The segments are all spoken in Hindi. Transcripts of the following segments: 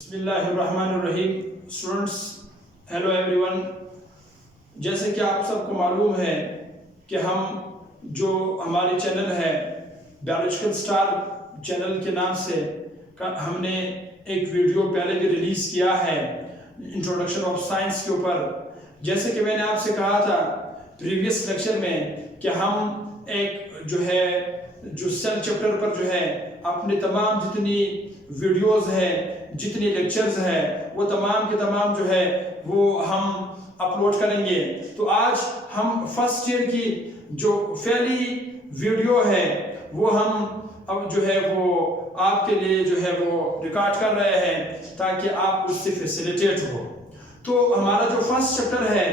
बिस्मिल्लाहिर्रहमानिर्रहीम। Students, hello everyone. जैसे कि आप सबको मालूम है कि हम जो हमारी चैनल है बायोलॉजिकल स्टार चैनल के नाम से हमने एक वीडियो पहले भी रिलीज किया है इंट्रोडक्शन ऑफ साइंस के ऊपर। जैसे कि मैंने आपसे कहा था प्रीवियस लेक्चर में कि हम एक जो सेल चैप्टर पर अपने तमाम जितनी वीडियोस है, जितनी लेक्चर्स है, वो तमाम के तमाम वो हम अपलोड करेंगे। तो आज हम फर्स्ट ईयर की जो पहली वीडियो है वो हम अब वो आपके लिए वो रिकॉर्ड कर रहे हैं ताकि आप उससे फैसिलिटेट हो। तो हमारा जो फर्स्ट चैप्टर है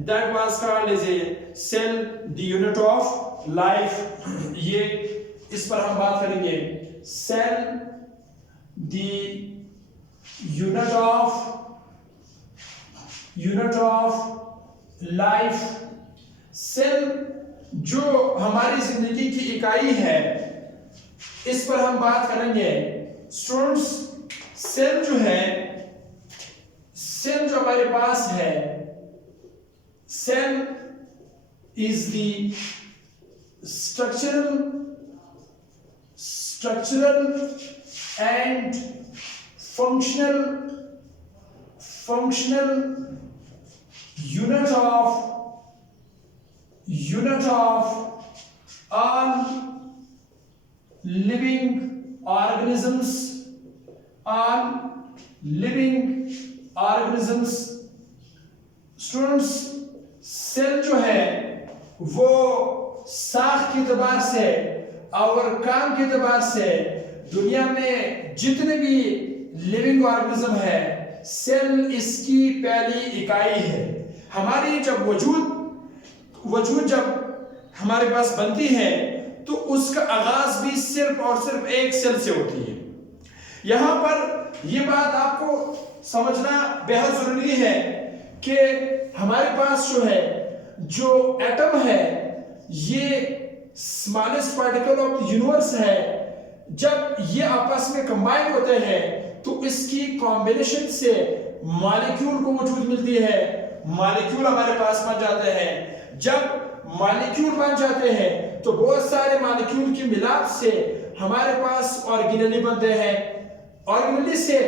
that was called as a cell the unit of life. ये इस पर हम बात करेंगे। Cell the unit of life. Cell जो हमारी जिंदगी की इकाई है, इस पर हम बात करेंगे। स्टूडेंट्स, सेल जो हमारे पास है, cell is the structural and functional unit of all living organisms. Students, cell जो है वो साख के एतबार से और काम के एतबार से दुनिया में जितने भी लिविंग ऑर्गेनिज्म है, सेल इसकी पहली इकाई है। हमारी जब वजूद जब हमारे पास बनती है तो उसका आगाज भी सिर्फ और सिर्फ एक सेल से होती है। यहां पर यह बात आपको समझना बेहद जरूरी है कि हमारे पास जो एटम है, ये smallest particle of the universe है। जब ये आपस में कंबाइन होते हैं तो इसकी कॉम्बिनेशन से मॉलिक्यूल को वजूद मिलती है। मॉलिक्यूल हमारे पास बन जाते हैं। जब मॉलिक्यूल बन जाते हैं तो बहुत सारे मॉलिक्यूल के मिलाप से हमारे पास ऑर्गेनेली बनते हैं। ऑर्गेनेली से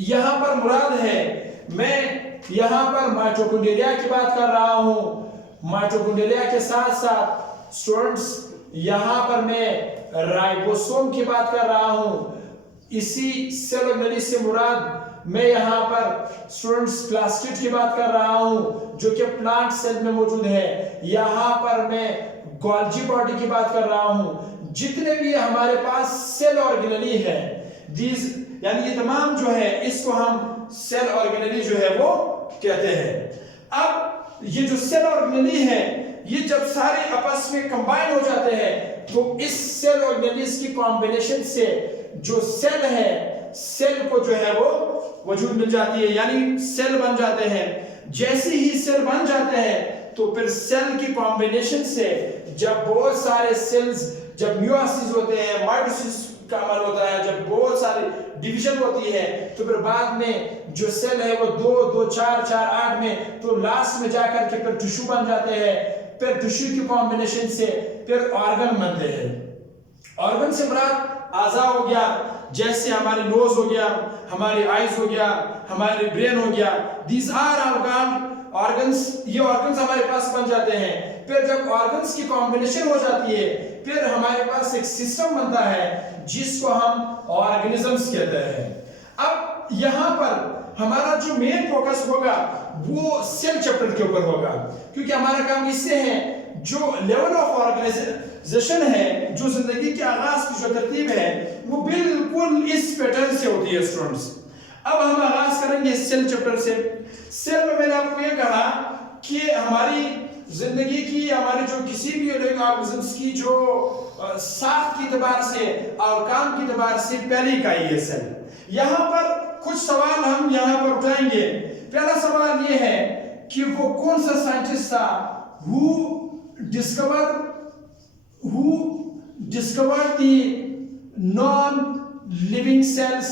यहां पर मुराद है, मैं यहां पर माइटोकॉन्ड्रिया की बात कर रहा हूं। माइटोकॉन्ड्रिया के साथ साथ स्टूडेंट्स यहां पर मैं राइबोसोम की बात कर रहा हूं। इसी सेल ऑर्गेनेली से मुराद मैं यहां पर स्टूडेंट्स प्लास्टिड की बात कर रहा हूं जो कि प्लांट सेल में मौजूद है। यहां पर मैं गोल्जी बॉडी की बात कर रहा हूं। जितने भी हमारे पास सेल ऑर्गेनेली है, यानी ये तमाम इसको हम सेल ऑर्गेनेली वो कहते हैं। अब ये जो सेल ऑर्गेनेली है, ये जब सारे आपस में कंबाइन हो जाते हैं तो इस सेल ऑर्गेनेलिस की कॉम्बिनेशन से जो सेल है, सेल को वो वजूद मिल जाती है, यानी सेल बन जाते हैं। जैसे ही सेल बन जाते हैं तो फिर सेल की कॉम्बिनेशन से जब बहुत सारे सेल्स, जब मियोसिस होते हैं, माइटोसिस का अमल होता है, जब बहुत सारी डिवीजन होती है तो फिर बाद में जो सेल है वो 2, 2, 4, 4, 8 में, तो लास्ट में जाकर के फिर टिश्यू बन जाते हैं। फिर टिश्यू की कॉम्बिनेशन से फिर ऑर्गन बनते हैं। ऑर्गन से मुराद आज़ा हो गया, जैसे हमारे नोज हो गया, हमारी आईज हो गया, हमारे ब्रेन हो गया। These are organs. ये ऑर्गन्स हमारे पास बन जाते हैं। फिर जब ऑर्गन्स की कॉम्बिनेशन हो जाती है फिर हमारे पास एक सिस्टम बनता है जिसको हम ऑर्गेनिजम्स कहते हैं। अब यहाँ पर हमारा जो मेन फोकस होगा वो सेल चैप्टर के ऊपर होगा, क्योंकि हमारा काम इससे है जो लेवल ऑफ ऑर्गेनाइजेशन है, जो जिंदगी के आगाज की जो तरतीब है, वो बिल्कुल इस पैटर्न से होती है। स्टूडेंट्स, अब हम आगाज करेंगे सेल चैप्टर से। सेल में मैंने आपको ये कहा कि हमारी जिंदगी की, हमारे जो किसी भी लिविंग ऑर्गेनिजम्स की जो साख के एतबार से और काम के एतबार से पहली इकाई है सेल। यहाँ पर कुछ सवाल हम यहाँ पर उठाएंगे। पहला सवाल ये है कि वो कौन सा साइंटिस्ट था who discovered the non-living cells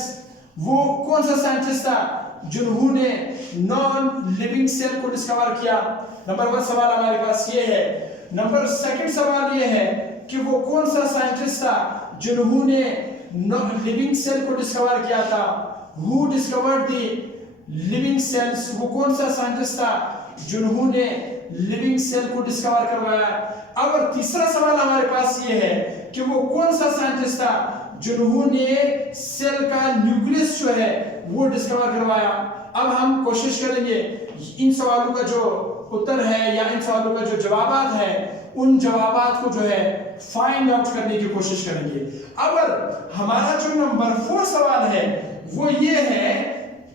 वो कौन सा साइंटिस्ट था जिन्होंने नॉन लिविंग सेल को डिस्कवर किया? नंबर 1 सवाल हमारे पास ये है। नंबर 2 सवाल ये है कि वो कौन सा साइंटिस्ट था जिन्होंने लिविंग सेल को डिस्कवर किया था? Who discovered the living cells? वो कौन सा साइंटिस्ट था जिन्होंने लिविंग सेल को डिस्कवर करवाया? और तीसरा सवाल हमारे पास ये है कि वो कौन सा साइंटिस्ट था जिन्होंने सेल का न्यूक्लियस जो है वो डिस्कवर करवाया? अब हम कोशिश करेंगे इन सवालों का जो उत्तर है या इन सवालों का जो जवाबात है उन जवाबात को जो है फाइंड आउट करने की कोशिश करेंगे। अब हमारा जो नंबर 4 सवाल है वो ये है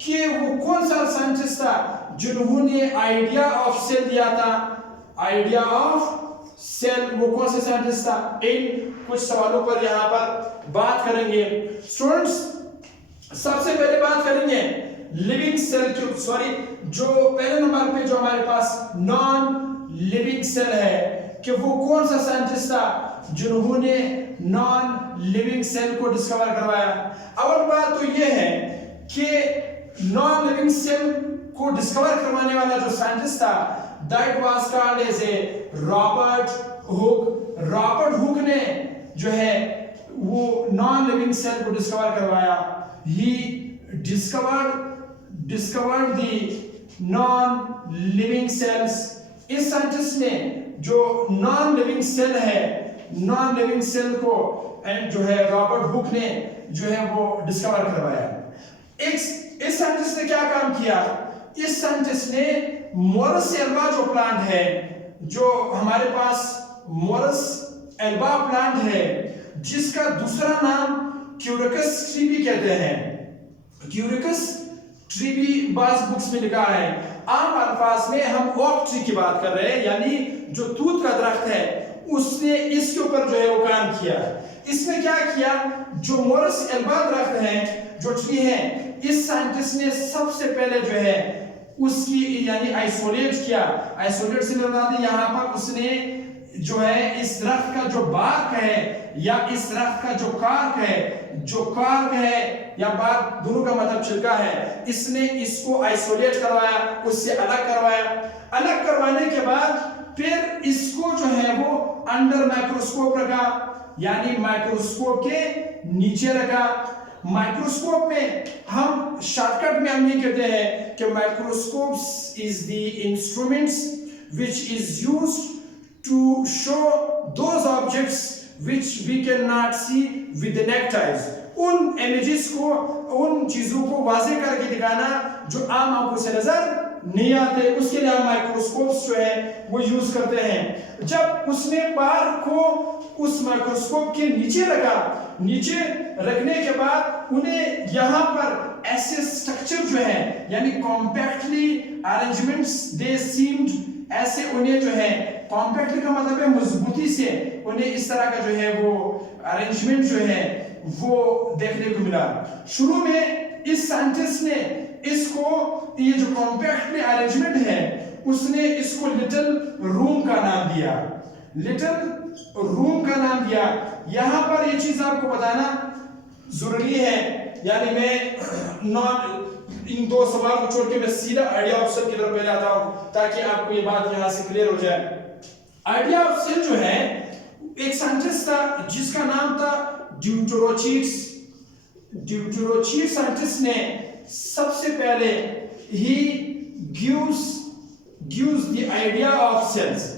कि वो कौन सा साइंटिस्ट था जिन्होंने आइडिया ऑफ सेल दिया था? आइडिया ऑफ सेल वो कौन सा साइंटिस्ट था? इन कुछ सवालों पर यहाँ पर बात करेंगे। स्टूडेंट्स, सबसे पहले बात करेंगे लिविंग सेल की, सॉरी जो पहले नंबर पे जो हमारे पास नॉन लिविंग सेल है कि वो कौन सा साइंटिस्ट था जिन्होंने नॉन लिविंग सेल को डिस्कवर करवाया? और बात तो ये है कि नॉन लिविंग सेल को डिस्कवर करवाने वाला जो साइंटिस्ट था that was called as a Robert Hooke. Robert Hooke ने जो है वो नॉन लिविंग सेल को डिस्कवर करवाया। He discovered the non living cells। इस साइंटिस्ट ने जो नॉन लिविंग सेल है, नॉन लिविंग सेल को जो है रॉबर्ट हुक ने जो है वो डिस्कवर करवाया। इस साइंटिस्ट ने क्या काम किया? इस साइंटिस्ट ने मोरस एल्बा जो प्लांट है, जो हमारे पास मोरस एल्बा प्लांट है जिसका दूसरा नाम क्यूरिकस ट्री भी कहते हैं। क्यूरिकस ट्री भी बाज बुक्स में लिखा है। आम अल्फाज में हम ओक ट्री की बात कर रहे हैं, यानी जो तूत का दरख्त है उसने इसके ऊपर जो है वो काम किया। इसने क्या किया? जो मोरस एल्बा दरख्त है, जो ट्री है, इस साइंटिस्ट ने सबसे पहले जो है उसकी यानी आइसोलेट किया। आइसोलेट से मतलब यहाँ पर उसने जो है इस दरख्त का जो बार्क है या इस दरख्त का जो कार्क है, जो कार्क है या बार्क दोनों का मतलब छिलका है, इसने इसको आइसोलेट करवाया, उससे अलग करवाया। अलग करवाने के बाद फिर इसको जो है वो अंडर माइक्रोस्कोप रखा, यानी माइक्रोस्कोप के नीचे रखा। माइक्रोस्कोप में हम शॉर्टकट में हम ये कहते हैं कि microscopes is the instruments which is used to show those objects which we cannot see with the naked eyes। उन इमेजेस को, उन चीजों को वाज़ेह करके दिखाना जो आम आंखों से नजर नहीं आते, उसके लिए हम माइक्रोस्कोप्स जो है वो यूज करते हैं। जब उसने बार को उस माइक्रोस्कोप के नीचे रखा, नीचे रखने के बाद उन्हें यहाँ पर ऐसे स्ट्रक्चर जो है यानी कॉम्पैक्टली अरेंजमेंट्स दे सीम्ड, ऐसे उन्हें जो है कॉम्पैक्टली का मतलब है मजबूती से, उन्हें इस तरह का जो है वो अरेंजमेंट जो है वो देखने को मिला। शुरू में इस साइंटिस्ट ने इसको, ये जो कॉम्पैक्टली अरेंजमेंट है, उसने इसको लिटिल रूम का नाम दिया। लिटिल रूम का नाम दिया। यहां पर ये चीज आपको बताना जरूरी है, यानी मैं नॉन इन दो सवाल को छोड़ के मैं सीधा आइडिया ऑफ सेल की तरफ पहले आता हूं ताकि आपको ये बात यहां से क्लियर हो जाए। आइडिया ऑफ सेल जो है एक साइंटिस्ट था जिसका नाम था ड्यूटरोचीट्स। ड्यूटरोचीट्स साइंटिस्ट ने सबसे पहले he gives the idea of cells.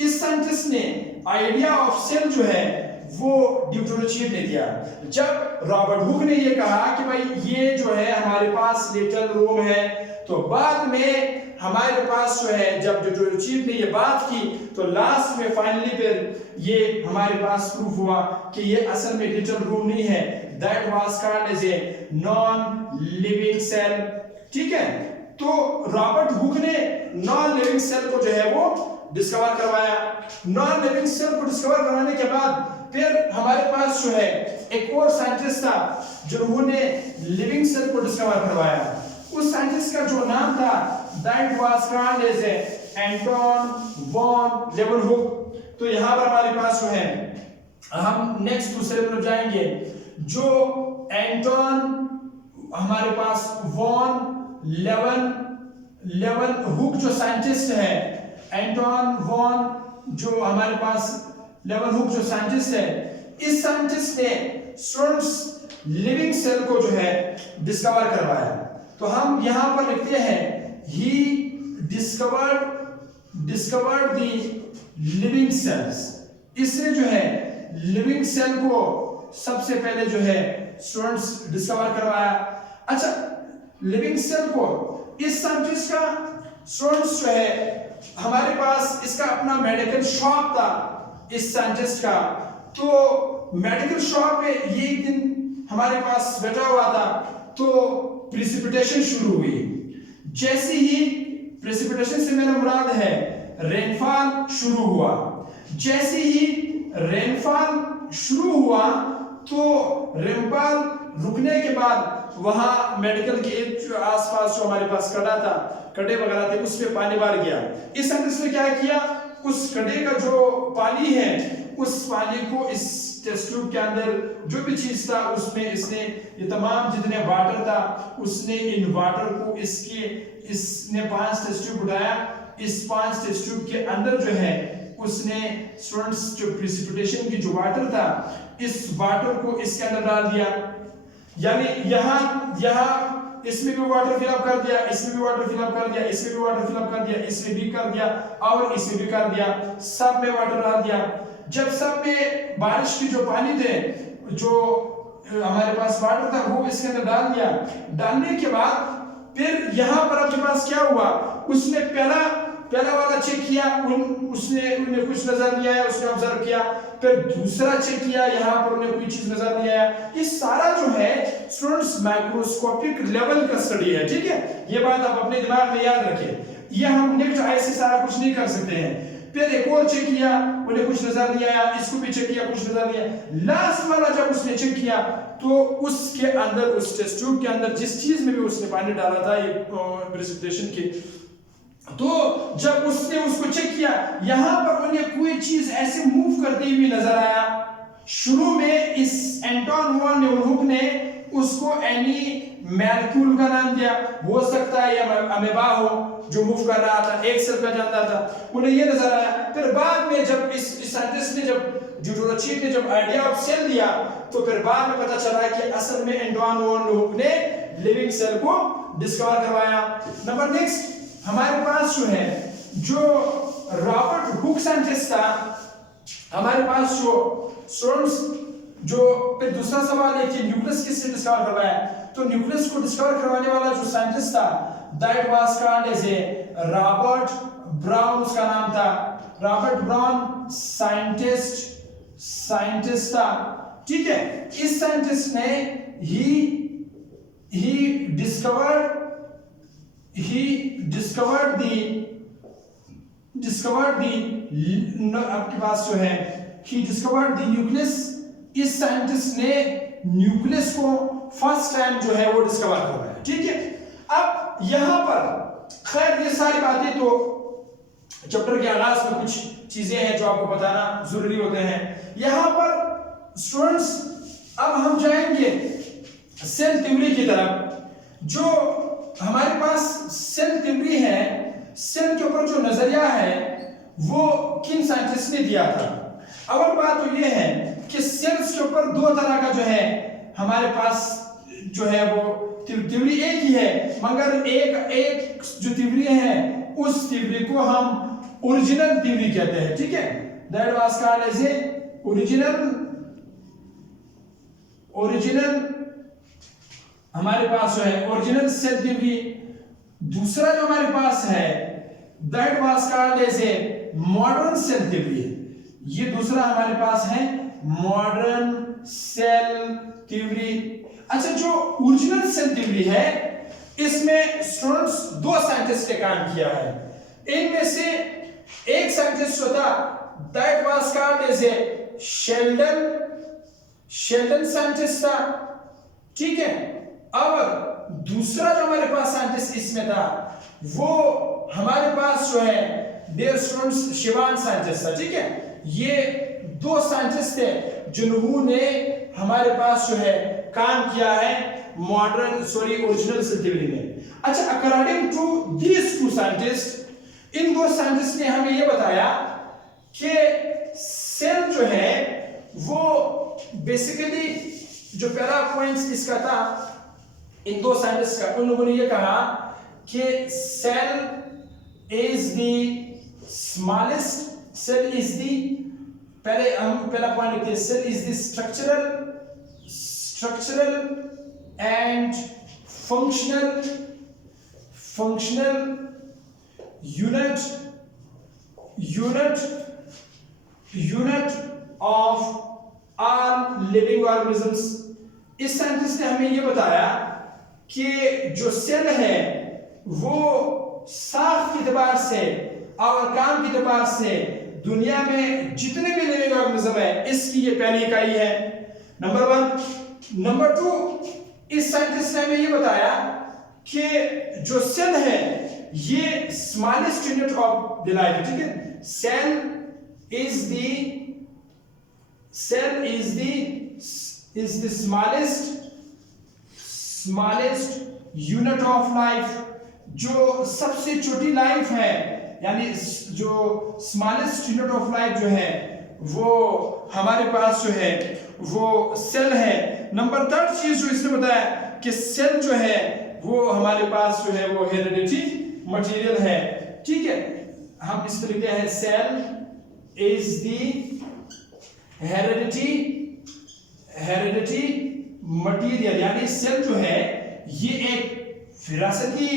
इस साइंटिस्ट ने आइडिया ऑफ सेल जो है वो ड्यूटरोचीट ने दिया। जब रॉबर्ट हुक ने ये कहा कि भाई ये जो है हमारे पास लिटिल रूम है, तो बाद में हमारे पास जो है जब ड्यूटरोचीट ने ये बात की तो लास्ट में फाइनली फिर ये हमारे पास प्रूफ हुआ कि ये असल में लिटिल रूम नहीं है, that was called as a non living cell. ठीक है, तो रॉबर्ट हुक ने नॉन लिविंग सेल को जो है वो डिस्कवर करवाया। नॉन लिविंग सेल को डिस्कवर करवाने के बाद फिर हमारे पास जो है एक और साइंटिस्ट था जिन्होंने लिविंग सेल को डिस्कवर करवाया। उस साइंटिस्ट का जो नाम था that was called as Anton von Leeuwenhoek. तो यहां पर हमारे पास जो है हम नेक्स्ट दूसरे तरफ जाएंगे। जो एंटोन हमारे पास वॉन लेवन हुक जो साइंटिस्ट है, एंटोन वॉन जो हमारे पास लेवन हुक जो साइंटिस्ट है, इस साइंटिस्ट ने स्टूडेंट्स लिविंग सेल को जो है डिस्कवर करवाया। तो हम यहां पर लिखते हैं he discovered the living cells. इसने जो है लिविंग सेल को सबसे पहले जो है स्टूडेंट्स डिस्कवर करवाया। अच्छा, लिविंग सेल को इस साइंटिस्ट का स्टूडेंट्स जो है हमारे पास इसका अपना मेडिकल शॉप था इस साइंटिस्ट का। तो मेडिकल शॉप में ये एक दिन हमारे पास बैठा हुआ था, तो प्रेसिपिटेशन शुरू हुई। जैसे ही प्रेसिपिटेशन से मेरा मुराद है रेनफॉल शुरू हुआ। जैसे ही रेनफॉल शुरू हुआ तो रेनफॉल रुकने के बाद वहां मेडिकल के आसपास जो हमारे पास कड़ा था, कड़े वगैरह थे, उसमें पानी भर गया। इस साइंटिस्ट ने क्या किया, उस कड़े का जो पानी है उस पानी को इस टेस्ट ट्यूब के अंदर जो भी चीज था उसमें इसने ये तमाम जितने वाटर था उसने इन वाटर को इसने 5 टेस्ट ट्यूब उठाया। इस 5 टेस्ट ट्यूब के अंदर जो है उसने स्टूडेंट्स जो प्रेसिपिटेशन की जो वाटर था इस वाटर को इसके अंदर डाल दिया। यानी यहाँ इसमें भी वाटर फिलअप कर दिया, इसमें भी वाटर फिलअप कर दिया, इसमें भी वाटर फिलअप कर दिया, इसमें भी कर दिया और इसमें भी कर दिया, सब में वाटर डाल दिया। जब सब में बारिश की जो पानी थे जो हमारे पास वाटर था वो इसके अंदर डाल दिया। डालने के बाद फिर यहाँ पर आपके पास क्या हुआ, उसने पहला वाला चेक किया, उन्हें कुछ नजर नहीं आया, उसने ऑब्जर्व किया। फिर दूसरा चेक किया, यहाँ पर उन्हें कोई चीज नजर नहीं आया। ये सारा जो है स्टूडेंट्स माइक्रोस्कोपिक लेवल का स्टडी है, ठीक है। ये बात आप अपने दिमाग में याद रखें, ये हम नेक्स्ट आई से सारा कुछ नहीं कर सकते हैं। फिर एक और चेक किया, उन्हें कुछ नजर नहीं आया, इसको भी चेक किया, कुछ नजर नहीं आया। लास्ट वाला जब उसने चेक किया तो उसके अंदर, उस टेस्ट ट्यूब के अंदर जिस चीज में भी उसने पानी डाला था ये प्रेसिपिटेशन की, तो जब उसने उसको चेक किया यहां पर उन्हें कोई चीज ऐसे मूव करती हुई नजर आया। शुरू में इस एंटोन वॉन हुक ने उसको एनी मॉलिक्यूल का नाम दिया, हो सकता है ये अमेबा हो जो मूव कर रहा था, एक सेल का जानता था, उन्हें ये नजर आया। फिर बाद में जब इस साइंटिस्ट ने जब ड्यूटोलॉजी ने जब आइडिया ऑफ सेल दिया तो फिर बाद में पता चला कि असल में एंटोन वॉन हुक ने लिविंग सेल को डिस्कवर करवाया। नंबर नेक्स्ट हमारे पास जो है जो रॉबर्ट हुक साइंटिस्ट था, हमारे पास जो स्टूडेंट्स जो फिर दूसरा सवाल है कि न्यूक्लियस किसने डिस्कवर करवाया। तो न्यूक्लियस को डिस्कवर करवाने वाला जो साइंटिस्ट था that was called as a Robert Brown, उसका नाम था रॉबर्ट ब्राउन। साइंटिस्ट था, ठीक है। इस साइंटिस्ट ने आपके पास जो है he discovered the nucleus। इस साइंटिस्ट ने न्यूक्लियस को फर्स्ट टाइम जो है वो डिस्कवर करवाया, ठीक है। अब यहां पर खैर ये सारी बातें तो चैप्टर के आगाज में कुछ चीजें हैं जो आपको बताना जरूरी होते हैं। यहां पर स्टूडेंट्स अब हम जाएंगे सेल थ्योरी की तरफ। जो हमारे पास सेल थ्योरी है, सेल के ऊपर जो नजरिया है वो किन साइंटिस्ट ने दिया था। अवल बात तो ये है कि सेल्स के ऊपर दो तरह का जो है हमारे पास जो है वो थ्योरी एक ही है, मगर एक जो थ्योरी है उस थ्योरी को हम ओरिजिनल थ्योरी कहते हैं, ठीक है। That was called as a original हमारे पास जो है ओरिजिनल सेल थ्योरी। दूसरा जो हमारे पास है that was called as a modern cell theory. ये दूसरा हमारे पास है मॉडर्न सेल थ्योरी। अच्छा, जो ओरिजिनल सेल थ्योरी है इसमें स्टूडेंट्स दो साइंटिस्ट ने काम किया है। इनमें से एक साइंटिस्ट जो था that was called as a Schleiden scientist था, ठीक है। और दूसरा जो हमारे पास साइंटिस्ट इसमें था वो हमारे पास जो है डियर स्टूडेंट्स शिवान साइंटिस्ट था, ठीक है। ये दो साइंटिस्ट थे जिन्होंने हमारे पास जो है काम किया है ओरिजिनल सेल थ्योरी में। अच्छा, according to these two scientist, इन दो साइंटिस्ट ने हमें ये बताया कि सेल जो है वो बेसिकली, जो पहला पॉइंट इसका था इन दो साइंटिस्ट का, उन लोगों ने ये कहा कि cell is the smallest, cell is the, पहले हम पहला पॉइंट लिखते हैं, cell is the structural and functional unit of all living organisms. इस साइंटिस्ट ने हमें यह बताया कि जो सेल है वो साख के एतबार से और काम के एतबार से दुनिया में जितने भी लिविंग ऑर्गेनिज्म है इसकी ये पहली इकाई है, नंबर 1। नंबर 2, इस साइंटिस्ट ने हमें ये बताया कि जो सेल है ये smallest unit of the life, ठीक है। Cell is the smallest unit of life, जो सबसे छोटी लाइफ है, यानी जो स्मॉलेस्ट यूनिट ऑफ लाइफ जो है वो हमारे पास जो है वो सेल है। नंबर 3 चीज जो इसने बताया कि सेल जो है वो हमारे पास जो है वो हेरिडिटी मटेरियल है, ठीक है। हम इस पर लिखते हैं cell is the heredity material, यानी सेल जो है ये एक विरासती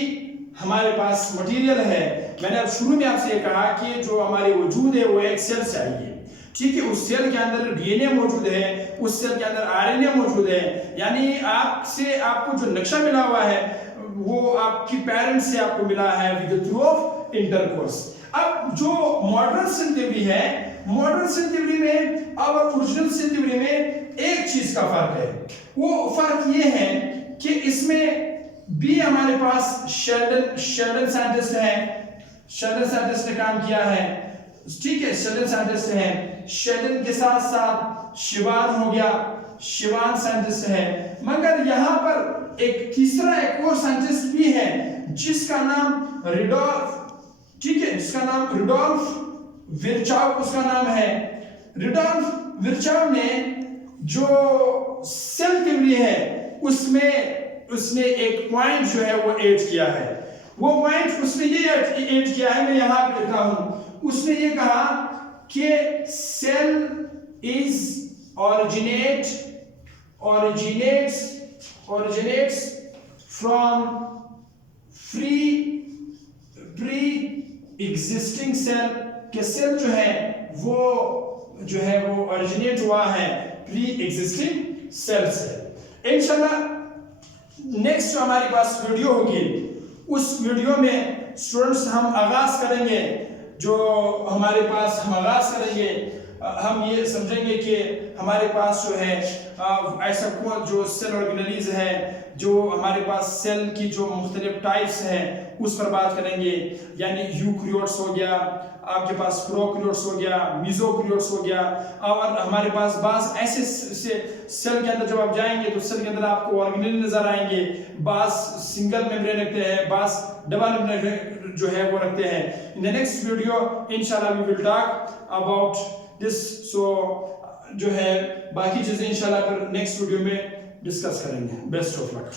हमारे पास मटेरियल है। मैंने अब शुरू में आपसे ये कहा कि जो हमारे वजूद है वो एक सेल से आई है, ठीक है। उस सेल के अंदर डीएनए मौजूद है, उस सेल के अंदर आरएनए मौजूद है, यानी आपको जो नक्शा मिला हुआ है वो आपकी पेरेंट्स से आपको मिला है with the through of intercourse. अब जो मॉडर्न सेल थ्योरी है, मॉडर्न सेल थ्योरी में और ओरिजिनल सेल थ्योरी में एक चीज का फर्क है, वो फर्क ये है कि इसमें भी हमारे पास शेल्डन साइंटिस्ट है, शेल्डन साइंटिस्ट ने काम किया है, ठीक है। शेल्डन साइंटिस्ट है, शेल्डन के साथ साथ शिवान हो गया, शिवान साइंटिस्ट है, मगर यहाँ पर एक तीसरा एक और साइंटिस्ट भी है जिसका नाम रिडोल्फ, ठीक है, जिसका नाम रिडोल्फ विरचाव उसका नाम है। रिडोल्फ विरचाव ने जो सेल थ्योरी है उसमें उसने एक पॉइंट जो है वो ऐड किया है। वो पॉइंट उसने ये ऐड किया है, मैं यहां पे लिखा हूं। उसने ये कहा कि cell is originates from pre existing cell, के सेल जो है वो ओरिजिनेट हुआ है प्री एग्जिस्टिंग सेल से। इंशाल्लाह नेक्स्ट जो हमारे पास वीडियो होगी उस वीडियो में स्टूडेंट्स हम आगाज करेंगे, हम ये समझेंगे कि हमारे पास जो है ऐसा कौन जो सेल ऑर्गेनेलिज है, जो हमारे पास सेल की जो मुख्तलिफ टाइप्स हैं उस पर बात करेंगे, यानी यूकैरियोट्स हो गया, आपके पास प्रोकैरियोट्स हो गया, मेसोकैरियोट्स हो गया, और हमारे पास बास ऐसे सेल के अंदर जब आप जाएंगे तो सेल के अंदर आपको ऑर्गेनेल नजर आएंगे, बास सिंगल मेम्ब्रेन रखते हैं, बास डबल मेम्ब्रेन जो है वो रखते हैं। इन द नेक्स्ट वीडियो इंशाल्लाह we will talk about this, so जो है बाकी चीजें इंशाल्लाह फिर नेक्स्ट वीडियो में डिस्कस करेंगे। Best of luck.